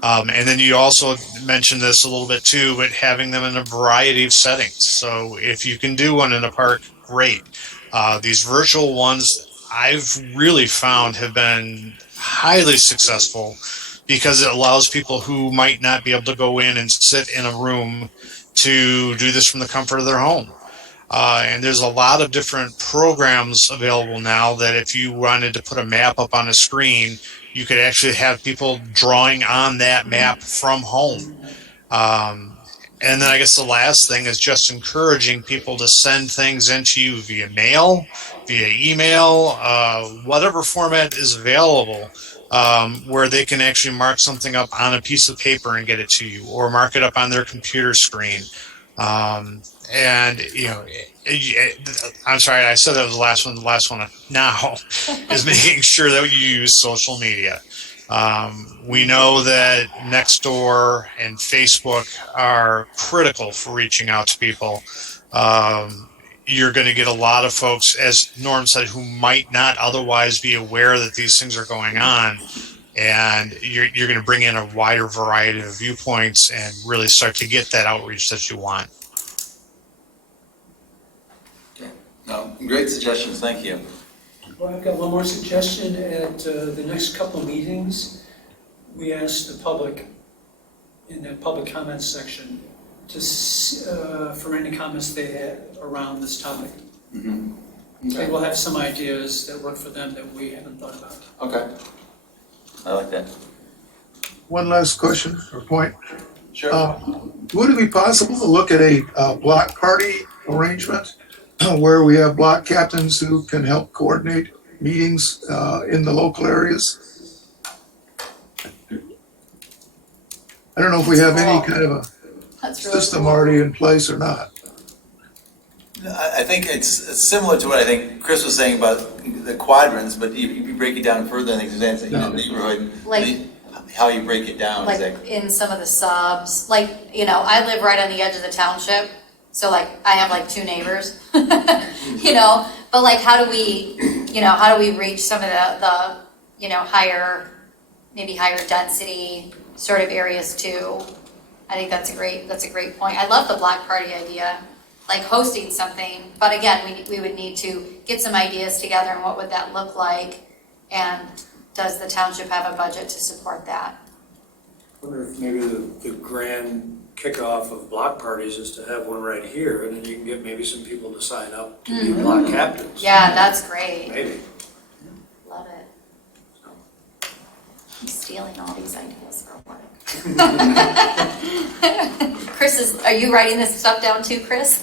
And then you also mentioned this a little bit too, but having them in a variety of settings. So if you can do one in a park, great. These virtual ones I've really found have been highly successful because it allows people who might not be able to go in and sit in a room to do this from the comfort of their home. And there's a lot of different programs available now that if you wanted to put a map up on a screen, you could actually have people drawing on that map from home. And then I guess the last thing is just encouraging people to send things into you via mail, via email, whatever format is available, where they can actually mark something up on a piece of paper and get it to you, or mark it up on their computer screen. And I'm sorry, I said that was the last one. The last one now is making sure that you use social media. We know that Nextdoor and Facebook are critical for reaching out to people. You're going to get a lot of folks, as Norm said, who might not otherwise be aware that these things are going on. And you're going to bring in a wider variety of viewpoints and really start to get that outreach that you want. No, great suggestions, thank you. Well, I've got one more suggestion. At the next couple of meetings, we asked the public in the public comments section for any comments they had around this topic. Mm-hmm. Maybe Okay. we'll have some ideas that work for them that we haven't thought about. Okay. I like that. One last question or point. Sure. Would it be possible to look at a block party arrangement where we have block captains who can help coordinate meetings in the local areas? I don't know if we have any kind of a That's really system cool. already in place or not. I think it's similar to what I think Chris was saying about the quadrants, but if you break it down further, I think Suzanne's saying in the neighborhood, Like- how you break it down Like exactly. in some of the subs, I live right on the edge of the township, so I have 2 neighbors, but how do we reach some of the higher density sort of areas too? I think that's a great point. I love the block party idea, like hosting something, but again, we would need to get some ideas together and what would that look like? And does the township have a budget to support that? I wonder if maybe the grand kickoff of block parties is to have one right here, and then you can get maybe some people to sign up to be block captains. Yeah, that's great. Maybe. Love it. I'm stealing all these ideas for work. Chris, are you writing this stuff down too, Chris?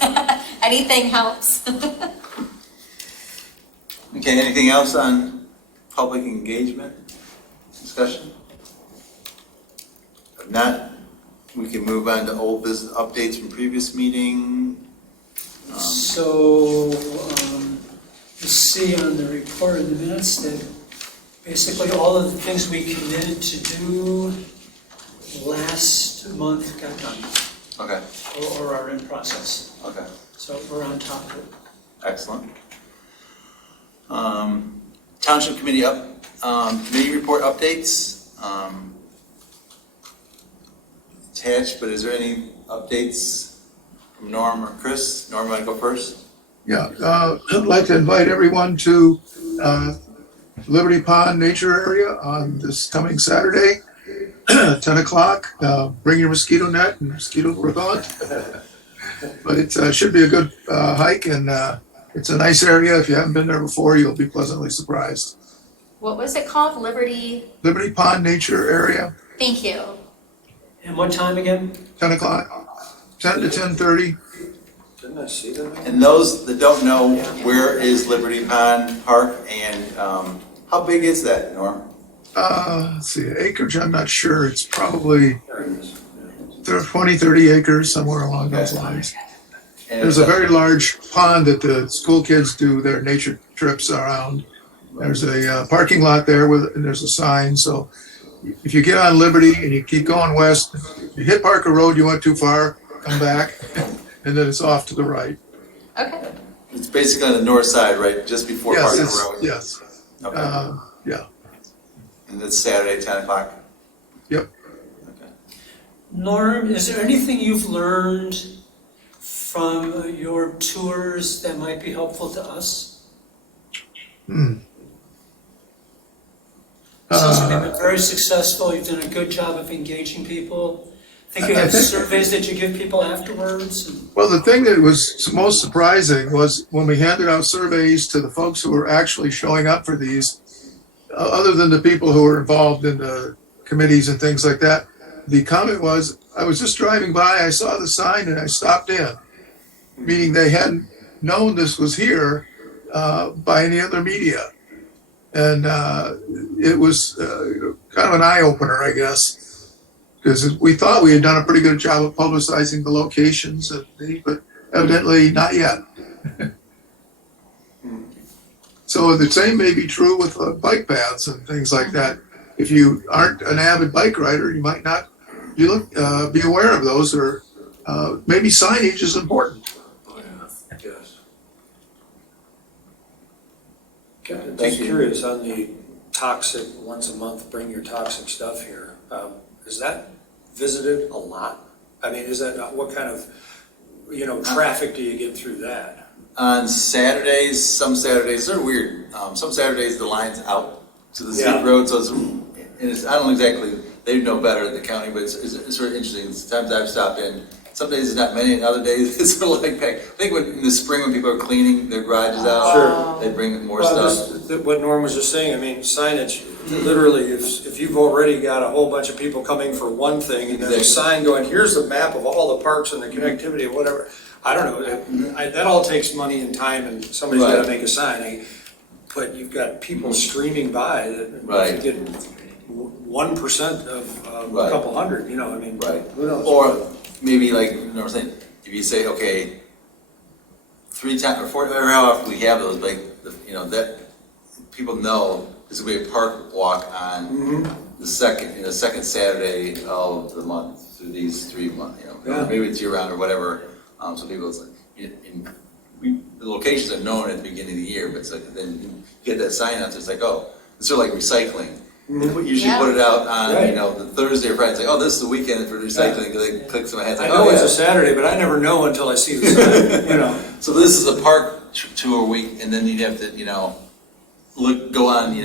Anything helps. Okay, anything else on public engagement discussion? If not, we can move on to old business updates from previous meeting. So, you see on the report in the minutes that basically all of the things we committed to do last month got done, Okay, or are in process. okay, So we're on top of it. excellent. Township committee committee report updates. Attached, but is there any updates from Norm or Chris? Norm, want to go first? Yeah, I'd like to invite everyone to Liberty Pond Nature Area on this coming Saturday, 10 o'clock. Bring your mosquito net and mosquito repellent. But it should be a good hike, and it's a nice area. If you haven't been there before, you'll be pleasantly surprised. What was it called? Liberty? Liberty Pond Nature Area, Thank you. And what time again? 10 o'clock, 10 to 10:30. Didn't I see that? And those that don't know, where is Liberty Pond Park and how big is that, Norm? Let's see, acreage, I'm not sure. It's probably There it is. 20, 30 acres, somewhere along those lines. And There's a very large pond that the school kids do their nature trips around. There's a parking lot there and there's a sign. So if you get on Liberty and you keep going west, you hit Parker Road, you went too far, come back, and then it's off to the right. Okay. It's basically on the north side, right, just before Yes, Parker it's, Road? yes. Okay, Yeah, and it's Saturday, 10 o'clock? Yep. Okay. Norm, is there anything you've learned from your tours that might be helpful to us? Since you've been very successful, you've done a good job of engaging people. I think you have surveys that you give people afterwards. Well, the thing that was most surprising was when we handed out surveys to the folks who were actually showing up for these, other than the people who were involved in the committees and things like that, the comment was, I was just driving by, I saw the sign and I stopped in. Meaning they hadn't known this was here by any other media. And it was kind of an eye-opener, I guess, because we thought we had done a pretty good job of publicizing the locations, but evidently not yet. So the same may be true with bike paths and things like that. If you aren't an avid bike rider, you might not be aware of those, or maybe signage is important. Yes. I'm Thank just you. curious on the toxic, once a month, bring your toxic stuff here. Is that visited a lot? I mean, is that, what kind of, traffic do you get through that? On Saturdays, some Saturdays, they're weird. Some Saturdays, the line's out to the Yeah. city road, so I don't know exactly, they know better at the county, but it's sort of interesting. Sometimes I've stopped in, some days it's not many, and other days it's sort of like packed. I think in the spring when people are cleaning their garages out, Sure. they bring more Well, stuff. what Norm was just saying, I mean, signage, literally, if you've already got a whole bunch of people coming for one thing, and there's a sign going, here's the map of all the parks and the connectivity and whatever, I don't know, that all takes money and time, and somebody's gotta Right. make a sign. But you've got people streaming by that Right. get 1% of a Right. couple hundred, I mean, Right. who knows? Or maybe like, I'm saying, if you say, okay, 3 times or 4, or how often we have those, like, that people know there's gonna be a park walk on the second Saturday of the month through these 3 months, Yeah. maybe it's year round or whatever. So people, it's like, the locations are known at the beginning of the year, but it's like, then you get that sign out, so it's like, oh, it's sort of like recycling. Usually put it out on, Right. the Thursday or Friday, it's like, oh, this is the weekend for recycling, because they click some heads, I like, know oh, it's a yeah. Saturday, but I never know until I see the sign, So this is a park tour week, and then you'd have to, go on,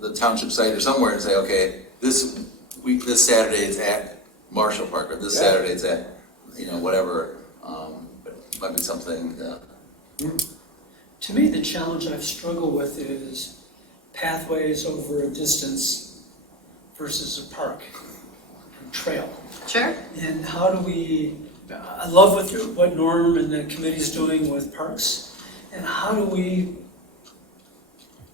the township site or somewhere and say, okay, this week, this Saturday is at Marshall Park, or this Yeah. Saturday it's at, whatever. But it might be something, To me, the challenge I've struggled with is pathways over a distance versus a park and trail. Sure. And how do we, I love what Norm and the committee's doing with parks, and how do we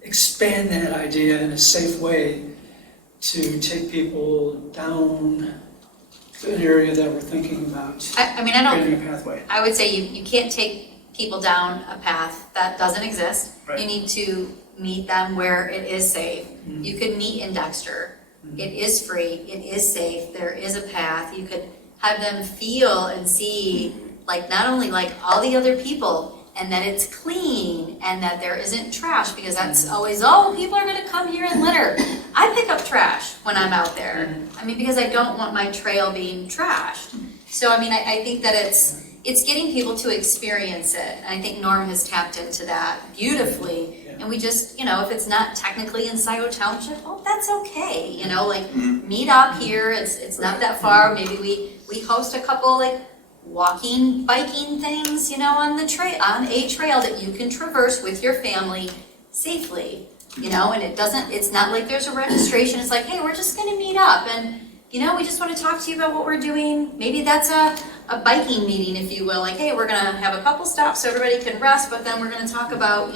expand that idea in a safe way to take people down an area that we're thinking about I mean, I don't, creating a pathway. I would say you can't take people down a path that doesn't exist. Right. You need to meet them where it is safe. You could meet in Dexter. It is free, it is safe, there is a path. You could have them feel and see, like, not only like all the other people, and that it's clean, and that there isn't trash, because that's always, oh, people are gonna come here and litter. I pick up trash when I'm out there. I mean, because I don't want my trail being trashed. So, I mean, I think that it's getting people to experience it, and I think Norm has tapped into that beautifully. And we just, if it's not technically in Scio Township, well, that's okay, meet up here, it's not that far, maybe we host a couple, like, walking, biking things, on the on a trail that you can traverse with your family safely, and it's not like there's a registration, it's like, hey, we're just gonna meet up, and, we just wanna talk to you about what we're doing. Maybe that's a biking meeting, if you will, like, hey, we're gonna have a couple stops so everybody can rest, but then we're gonna talk about,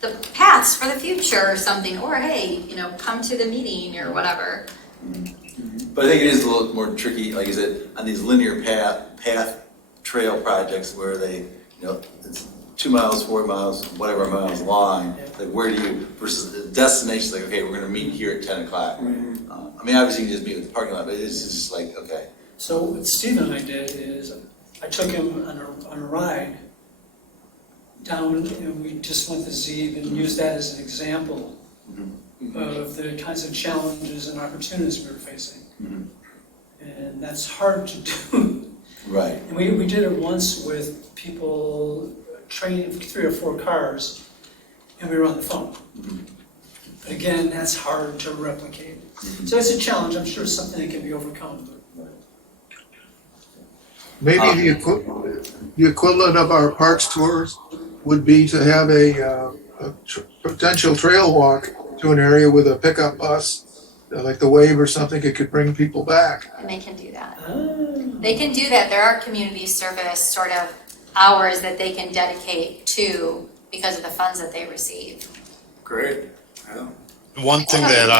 the paths for the future or something, or hey, come to the meeting or whatever. but I think it is a little more tricky, like you said, on these linear path trail projects where they, it's 2 miles, 4 miles, whatever miles long, like where do you, versus the destination, like, okay, we're gonna meet here at 10 o'clock. I mean, obviously you can just meet with the parking lot, but it's just like, okay. So what Steve and I did is, I took him on a ride down, and we just went to Zeeb and used that as an example of the kinds of challenges and opportunities we were facing. And that's hard to do. Right. And we did it once with people training 3 or 4 cars, and we were on the phone. But again, that's hard to replicate. So it's a challenge. I'm sure it's something that can be overcome. Maybe the equivalent of our parks tours would be to have a potential trail walk to an area with a pickup bus, like the Wave or something. It could bring people back. And they can do that. They can do that. There are community service sort of hours that they can dedicate to because of the funds that they receive. Great, yeah. One thing that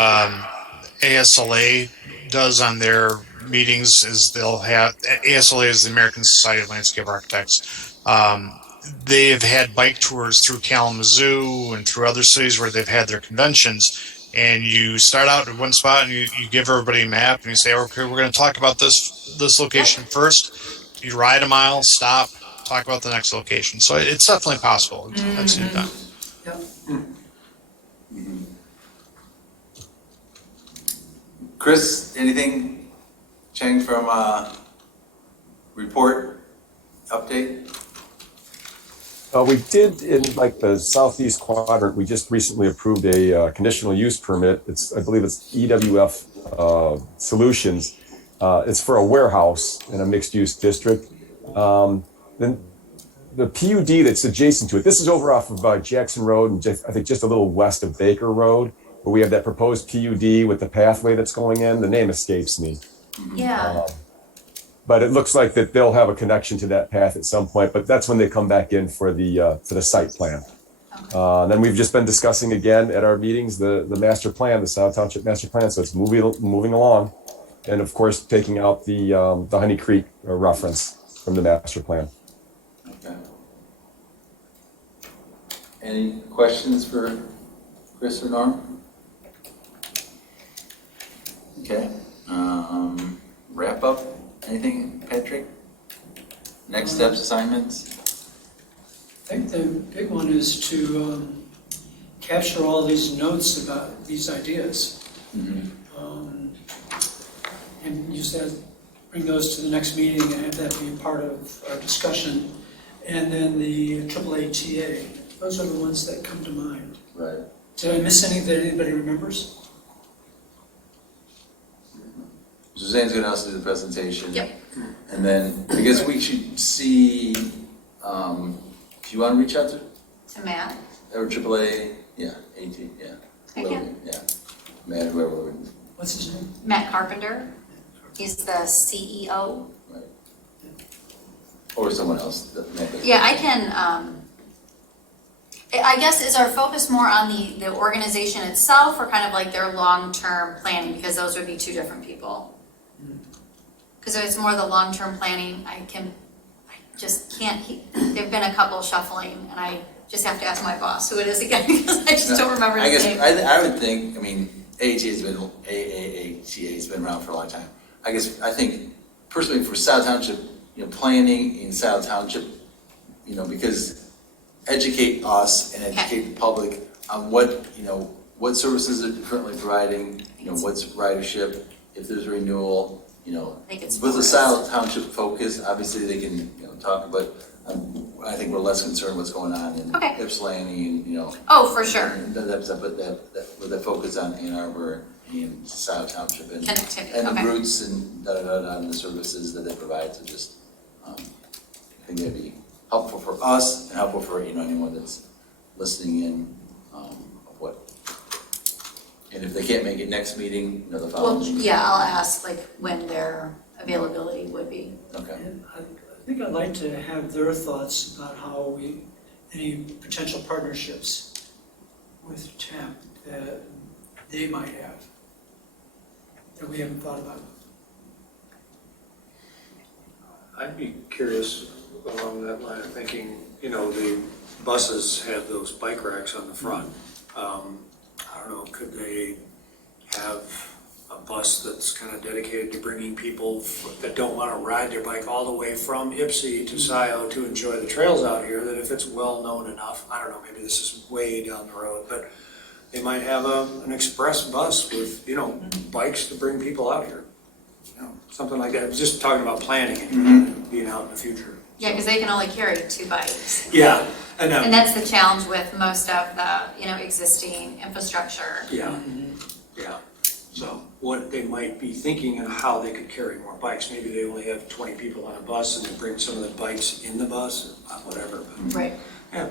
ASLA does on their meetings is they'll have, ASLA is the American Society of Landscape Architects. They have had bike tours through Kalamazoo and through other cities where they've had their conventions. And you start out at one spot and you give everybody a map and you say, okay, we're going to talk about this location first. You ride a mile, stop, talk about the next location. So it's definitely possible. I've seen it done. Yep. Chris, anything, Cheng, from report update? We did in like the southeast quadrant. We just recently approved a conditional use permit. I believe it's EWF Solutions. It's for a warehouse in a mixed use district. Then the PUD that's adjacent to it. This is over off of Jackson Road and I think just a little west of Baker Road, where we have that proposed PUD with the pathway that's going in. The name escapes me. Yeah. But it looks like that they'll have a connection to that path at some point, but that's when they come back in for the site plan. Then we've just been discussing again at our meetings, the master plan, the Scio Township master plan. So it's moving along. And of course, taking out the Honey Creek reference from the master plan. Okay. Any questions for Chris or Norm? Okay. Wrap up. Anything, Patrick? Next steps, assignments? I think the big one is to capture all these notes about these ideas. Mhm. And use that, bring those to the next meeting and have that be part of our discussion. And then the AAATA, those are the ones that come to mind. Right. Did I miss any that anybody remembers? Suzanne's gonna also do the presentation. Yep. And then I guess we should see, if you wanna reach out to, Matt? or AAA, yeah, AT, yeah. I whoever, can. Yeah, Matt, whoever would, What's his name? Matt Carpenter. He's the CEO. right. Or someone else that maybe. Yeah, I can, I guess, is our focus more on the organization itself or kind of like their long-term planning? Because those would be two different people. Because if it's more the long-term planning, I just can't, there've been a couple shuffling and I just have to ask my boss who it is again because I just don't remember I his guess, name. I would think, I mean, AAATA has been around for a long time. I think personally for Scio Township, planning in Scio Township, because educate us and educate the public on what services are currently providing, what's ridership, if there's a renewal, think it's with the forest. Scio Township focus, obviously they can, talk, but I think we're less concerned what's going on in Okay. Ypsilanti and, Oh, for sure. and that stuff, but with the focus on Ann Arbor and Scio Township and Connectivity, and the okay. routes and and the services that they provide, so just, I think that'd be helpful for us and helpful for, anyone that's listening in, of what. And if they can't make it next meeting, the Well, following meeting. yeah, I'll ask like when their availability would be. Okay, And I think I'd like to have their thoughts about how any potential partnerships with TAP that they might have, that we haven't thought about. I'd be curious along that line of thinking, the buses have those bike racks on the front. I don't know, could they have a bus that's kind of dedicated to bringing people that don't want to ride their bike all the way from Ypsi to Scio to enjoy the trails out here, that if it's well-known enough, I don't know, maybe this is way down the road, but they might have an express bus with, bikes to bring people out here. Something like that. I was just talking about planning and being out in the future. Yeah, because they can only carry 2 bikes. Yeah, and And that's the challenge with most of the, existing infrastructure. yeah. So what they might be thinking and how they could carry more bikes. Maybe they only have 20 people on a bus and they bring some of the bikes in the bus, or whatever. But, Right. yeah.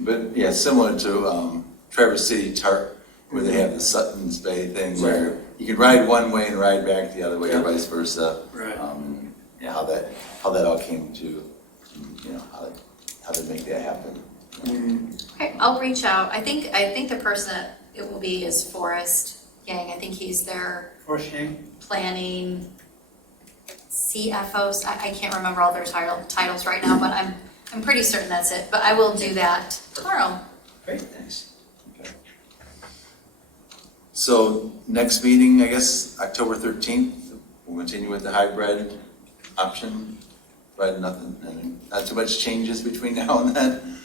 but yeah, similar to, Traverse City TARP, where they have the Sutton's Bay thing, where you can ride one way and ride back the other way, or vice versa. Right. How that all came to, how they make that happen. Okay, I'll reach out. I think the person that it will be is Forrest Yang. I think he's their For Shane? planning CFOs. I can't remember all their titles right now, but I'm pretty certain that's it. But I will do that tomorrow. Great, thanks. So next meeting, I guess, October 13th, we'll continue with the hybrid option. Right, nothing, and not too much changes between now and then.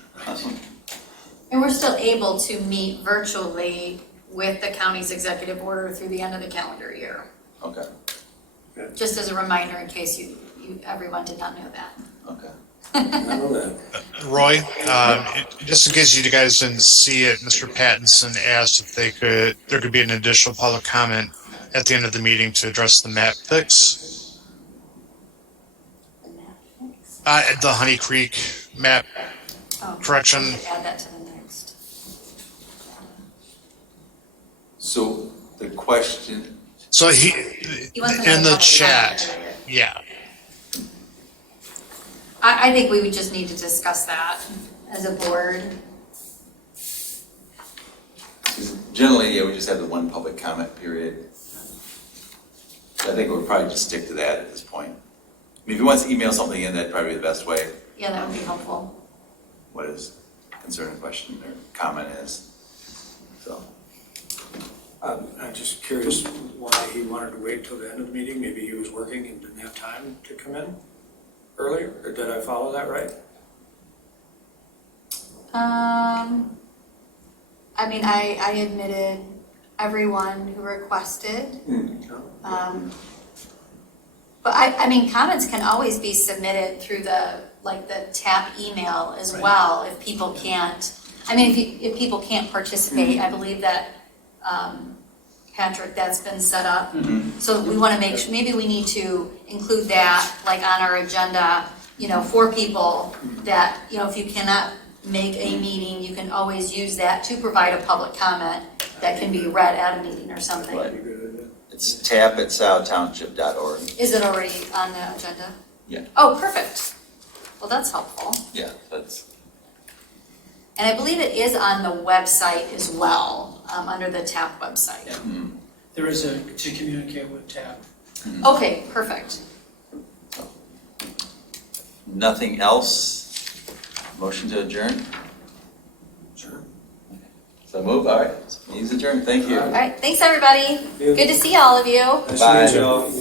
And we're still able to meet virtually with the county's executive order through the end of the calendar year. Okay, Just as a reminder in case everyone did not know that. okay. I know that. Roy, just in case you guys didn't see it, Mr. Pattinson asked if there could be an additional public comment at the end of the meeting to address the map fix. The Honey Creek map Oh, correction. we can add that to the next. So the question, So He wants to know in the about chat, comment period. yeah. I think we would just need to discuss that as a board. generally, yeah, we just have the one public comment period. So I think we'll probably just stick to that at this point. I mean, if he wants to email something in, that'd probably be the best way. Yeah, that would be helpful. What his concern, question, or comment is. So, I'm just curious why he wanted to wait till the end of the meeting. Maybe he was working and didn't have time to come in earlier, or did I follow that right? I mean, I admitted everyone who requested. But I mean, comments can always be submitted through the TAP email as Right. well, if people can't. I mean, if people can't participate, I believe that, Patrick, that's been set up. So we wanna make, maybe we need to include that, like, on our agenda, for people that, if you cannot make a meeting, you can always use that to provide a public comment that can be read at a meeting or something. Right. It's tap@sciotownship.org. Is it already on the agenda? Yeah. Oh, perfect. Well, that's helpful. Yeah, that's, And I believe it is on the website as well, under the TAP website. Yeah. There is to communicate with TAP. Okay, perfect. nothing else. Motion to adjourn? Sure. So move, all right. Meeting's adjourned, thank you. All right, thanks, everybody. Good to see all of you. Nice Bye. to meet you all.